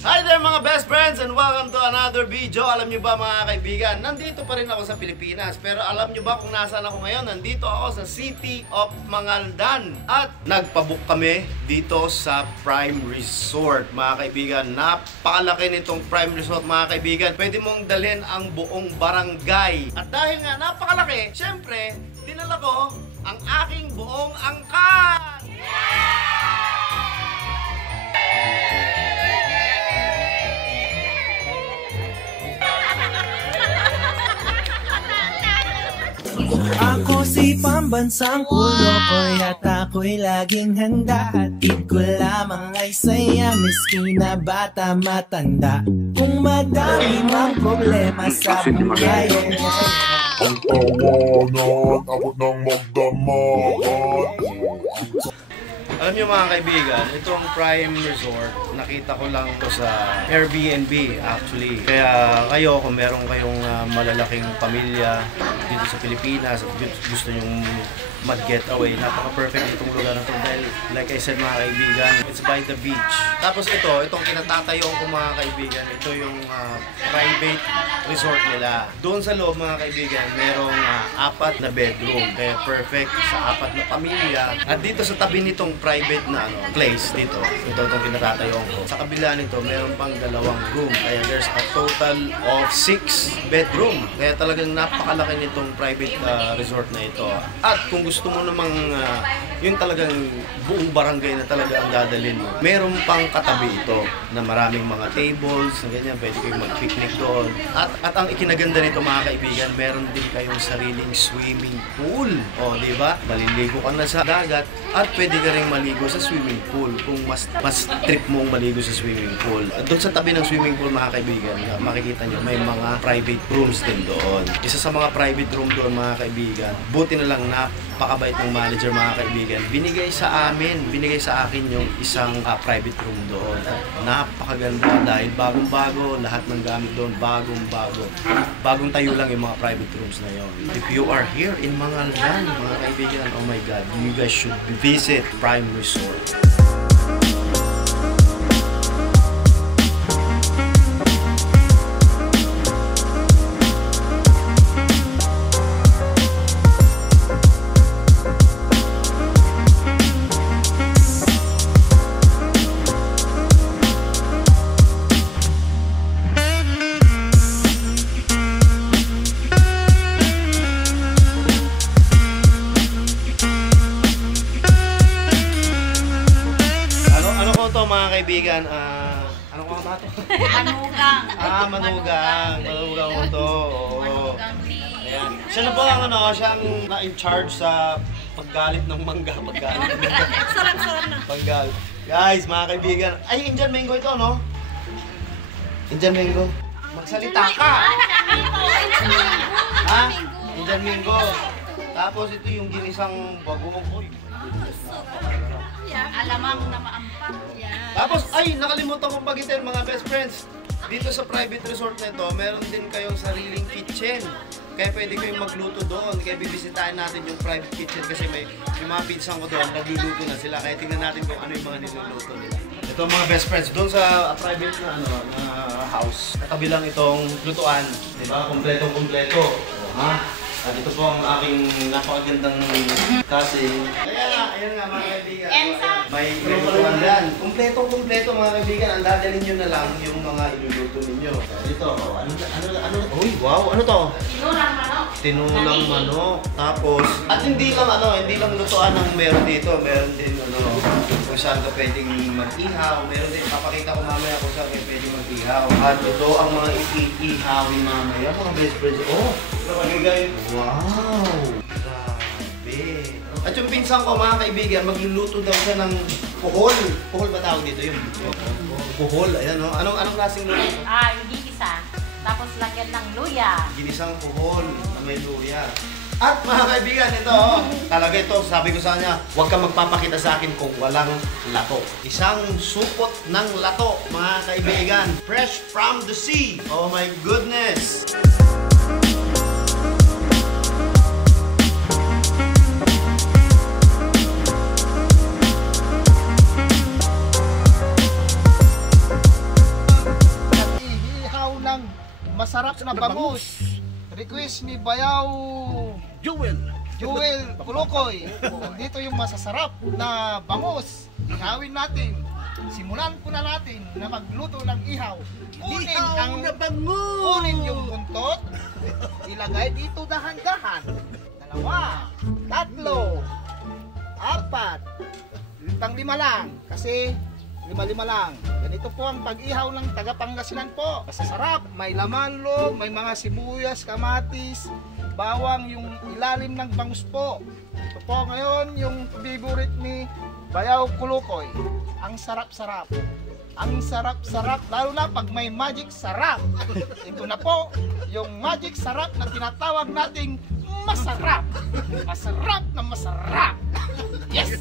Hi there mga best friends and welcome to another video. Alam nyo ba mga kaibigan, nandito pa rin ako sa Pilipinas. Pero alam nyo ba kung nasaan ako ngayon? Nandito ako sa City of Mangaldan. At nagpabook kami dito sa Prime Resort mga kaibigan. Napakalaki nitong Prime Resort mga kaibigan. Pwede mong dalhin ang buong barangay. At dahil nga napakalaki, syempre, dinala ko ang aking buong angkan. Ako si pambansang ulo ko at ako'y laging handa. Hatid ko lamang ay saya, miski na bata matanda. Kung madami mang problema sa buhay, ang tawanan, abot ng magdamagan. Alam niyo mga kaibigan, itong Prime Resort, nakita ko lang ito sa Airbnb actually. Kaya kayo, kung meron kayong malalaking pamilya dito sa Pilipinas at gusto nyong mag-getaway, napaka-perfect itong lugar na ito dahil like I said mga kaibigan, it's by the beach. Tapos itong kinatatayoan ko mga kaibigan, ito yung private resort nila. Doon sa loob mga kaibigan, merong 4 na bedroom. Kaya perfect sa 4 na pamilya. At dito sa tabi nitong private na place dito, itong kinatatayoan ko. Sa kabila nito, meron pang 2 room. Kaya there's a total of 6 bedroom. Kaya talagang napakalaki nitong private resort na ito. At kung gusto mo namang yung talagang buong barangay na talaga ang dadalhin mo, meron pang katabi ito na maraming mga tables na ganyan, pwede kayong mag-picnic doon. At ang ikinaganda nito mga kaibigan, meron din kayong sariling swimming pool. O, di ba? Maliligo ka na sa dagat at pwede ka rin maligo sa swimming pool kung mas trip mong maligo sa swimming pool. At doon sa tabi ng swimming pool mga kaibigan, makikita nyo may mga private rooms din doon. Isa sa mga private room doon mga kaibigan, buti na lang napakabait ng manager mga kaibigan, binigay sa akin yung isang private room doon. At napakaganda dahil bagong-bago, lahat ng gamit doon bagong tayo lang yung mga private rooms na yon. If you are here in Mangaldan mga kaibigan, oh my god, you guys should visit Prime Resort. Mga kaibigan, ano ko ba ito? Manugang. Manugang. Manugang ko to. Ayan. Siya na po ang siya ang na-in-charge sa paggalit ng mangga. Sarap na. Paggalit. Guys, mga kaibigan. Ay, Indian mango ito, no? Indian mango. Magsalita ka! Ha? Indian mango. Tapos ito yung ginisang bagong. Alamang na maampak. Tapos, ay, nakalimutan kong bagitin mga best friends. Dito sa private resort na ito, meron din kayong sariling kitchen. Kaya pwede kayong magluto doon. Kaya bibisitahin natin yung private kitchen kasi may mga pinsang ko doon, nagluluto na sila. Kaya tingnan natin kung ano yung mga niluluto nila. Ito mga best friends, doon sa private na house. Katabi lang itong lutuan. Diba? Kompletong-kompleto. Ha? At ito po ang aking napakagandang kasi. Ayan nga mga kaibigan. May lutuan yan. Kompletong-kompleto mga kaibigan. Ang dadalhin nyo na lang yung mga iluluto ninyo. Dito, ano? Uy, wow, ano to? Tinulang manok. Tinulang manok. Tapos, at hindi lang lutuan ang meron dito. Meron din kung saan ka pwedeng mag-ihaw. Meron din, papakita ko mamaya kung saan ka pwedeng mag-ihaw. At ito ang mga iihawin mamaya. Mga best friends. Oh! Wow! Grabe! At yung pinsan ko mga kaibigan, magluluto daw siya ng puhol. Puhol ba tawag dito yung puhol? Ayan o. Anong klaseng luto? Yung gigisa. Tapos lagyan ng luya. Ginisang puhol na may luya. At mga kaibigan, ito talaga ito, sabi ko sa kanya, huwag kang magpapakita sa akin kung walang lato. Isang supot ng lato, mga kaibigan. Fresh from the sea. Oh my goodness! masarap na bangus. Request ni Bayaw Jewel. Kulukoy. Dito yung masasarap na bangus. Ihawin natin. Simulan po na natin na magluto ng ihaw. Kunin yung buntot. Ilagay dito dahan-dahan. 2, 3, 4. Pang-5 lang. Kasi 5 lang. Ganito po ang pag-ihaw ng taga Pangasinan po. Masasarap, may laman loob, may mga sibuyas, kamatis, bawang, yung ilalim ng bangus po. Ito po ngayon yung favorite ni Bayaw Kulukoy. Ang sarap-sarap. Ang sarap-sarap, lalo na pag may magic sarap. Ito na po yung magic sarap na tinatawag nating masarap. Masarap na masarap. Yes!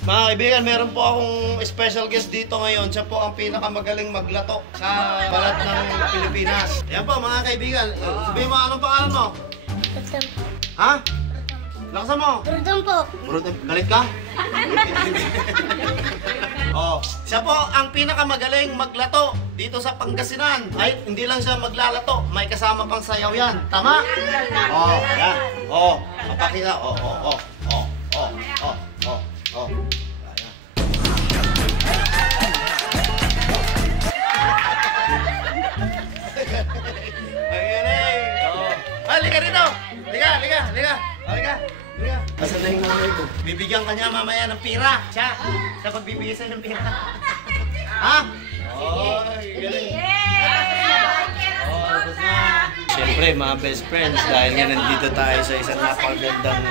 Mga kaibigan, meron po akong special guest dito ngayon. Siya po ang pinakamagaling maglato sa balat ng Pilipinas. Ayan po mga kaibigan. Sabihin mo, anong pangalan mo? Rudam. Ha? Lakasan mo. Rudam po. Galit ka? Oh, siya po ang pinakamagaling maglato dito sa Pangasinan. Ay, hindi lang siya maglalato, may kasama pang sayaw yan. Tama? Oh, yan. Oh, papakita. Oh. Ayan eh. Oh. Halika rito. Halika. Asan na yung nanay ko? Bibigyan ka niya mamaya ng pira. Siya pagbibigay sa'yo ng pira. Ha? Oh, galing. Siyempre mga best friends, dahil nga nandito tayo sa isang napakagandang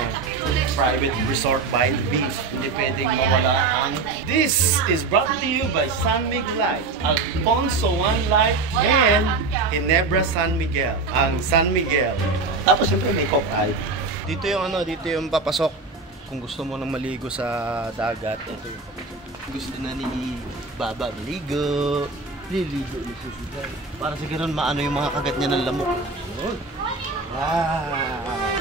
private resort by the beach, hindi pwedeng mawala ang This is brought to you by San Miguel Light, Alfonso One Light, and Ginebra San Miguel. Ang San Miguel. Tapos siyempre may Coke. Dito yung papasok. Kung gusto mo nang maligo sa dagat, ito yung papasok. Gusto na ni Baba maligo. Liligo na siya sila. Para siguro maano yung mga kagat niya ng lamok. Wow!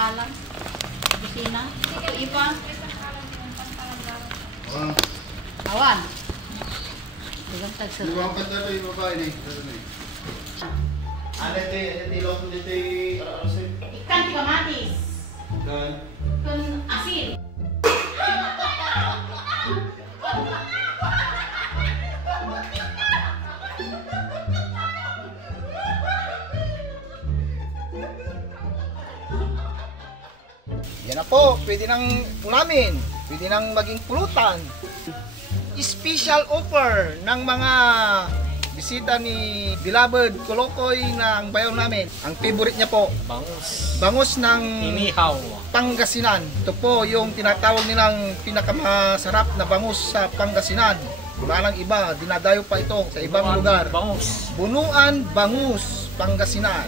Kalang. Busina. Ipan. Awan. Digang tagsir. Iwan ka na yung babae na Ikan tiga matis. Kan asin. Yan na po, pwede nang ulamin, pwede nang maging pulutan. Special offer ng mga bisita ni Beloved Kulukoy na ang bayaw namin. Ang favorite niya po, bangus ng inihaw Pangasinan. Ito po yung tinatawag nilang pinakamasarap na bangus sa Pangasinan. Wala lang iba, dinadayo pa ito sa ibang lugar. Bunuan Bangus, Pangasinan.